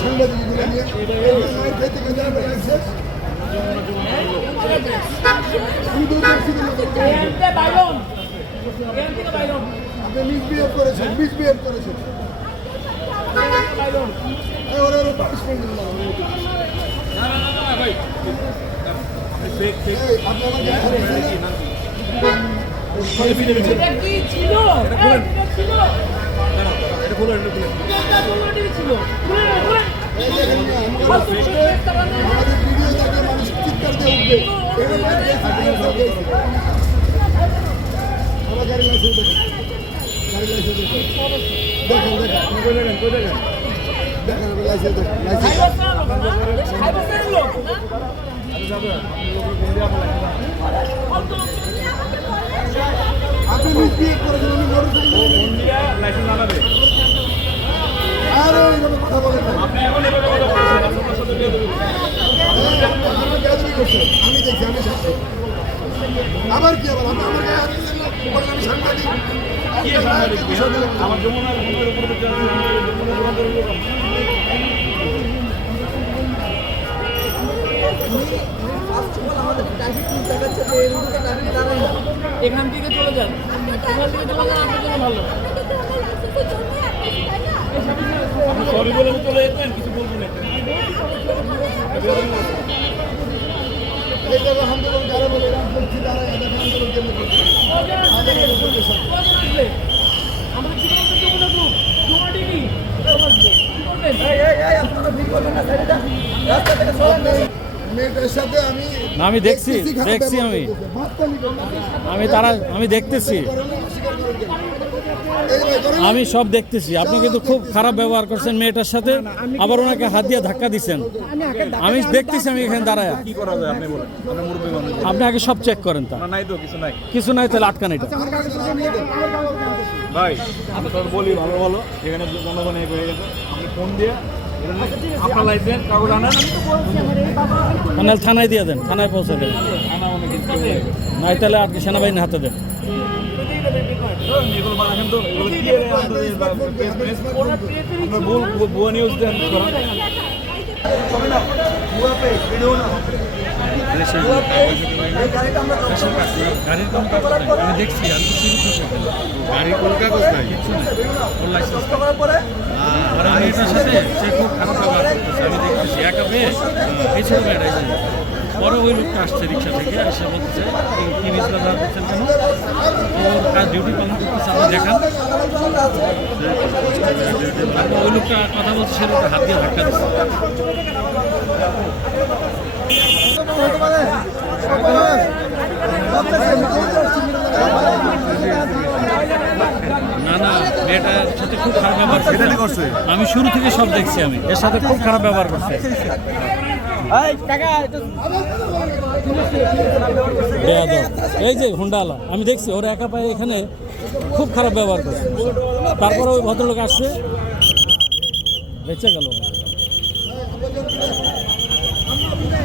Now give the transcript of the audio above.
সাংবাদিক দিলেন মায়ের খেতে খেতে আমরা বাইরন আপনি ছিল লাইসেন্স লাইসেন্স লাইসেন্স লাইসেন্স। আপনি মিসবিহেভ করেছেন আমি মোটরসাইকেল আরে এইভাবে কথা বলেন না আপনি আমার বেয়াদবি করছেন। আমি দেখছি আমি সাক্ষী আবার কি আবার? আপনি আমার গায়ে হাত দিয়েছেন না বললেন আমি সাংবাদিক? না। এখান থেকে চলে যান। এখান থেকে চলে যান আপনার জন্য ভালো। সরি বলে চলে যেতেন কিছু বলবেন এই আমি দেখছি, দেখছি আমি। আমি তারা আমি দেখতেছি করেন না, অস্বীকার করেন কেন? এই ভাই করেন না? আমি সব দেখতেছি। আপনি কিন্তু খুব খারাপ ব্যবহার করছেন মেয়েটার সাথে। আবার ওনাকে হাত দিয়ে ধাক্কা দিচ্ছেন। আমি দেখতেছি আমি এখানে দাঁড়ায়। আপনি আপনি আগে সব চেক করেন তা। কিছু নাই তাহলে আটকান এটা আমার কাছে তো নিয়ে দেন। ভাই আমি তো বলি ভালো ভালো। এখানে জনগণ এক হয়ে গেছে। আপনি ফোন দিয়ে আপনার লাইসেন্স কাগজ আনেন। নাহলে থানায় দিয়ে দেন থানায় পৌঁছে দেন। নাই তাহলে আজকে সেনাবাহিনীর হাতে দেন। ধরুন, তো এগুলো আমি দেখছি আমি তো শুরু ওর লাইসেন্স আর আমি সে খুব খারাপ ব্যবহার করতেছে আমি দেখতেছি একা পেয়ে এই যে। পরে ওই লোকটা আসছে রিক্সা থেকে এসে বলতেছে "এই কি নিজ ব্যবহার করছেন কেন ওর কাজ ডিউটি পালন দেখান। তারপর ওই লোকটা কথা বলছে সে লোকটা হাত দিয়ে ধাক্কা দিচ্ছে। না না মেয়েটার সাথে খুব খারাপ ব্যবহার করছে। আমি শুরু থেকে সব দেখছি আমি। এর সাথে খুব খারাপ ব্যবহার করছে। এই যে হুন্ডালা আমি দেখছি ওরা একা পায়ে এখানে খুব খারাপ ব্যবহার করছে তারপরে ওই ভদ্রলোক আসছে বেঁচে গেল।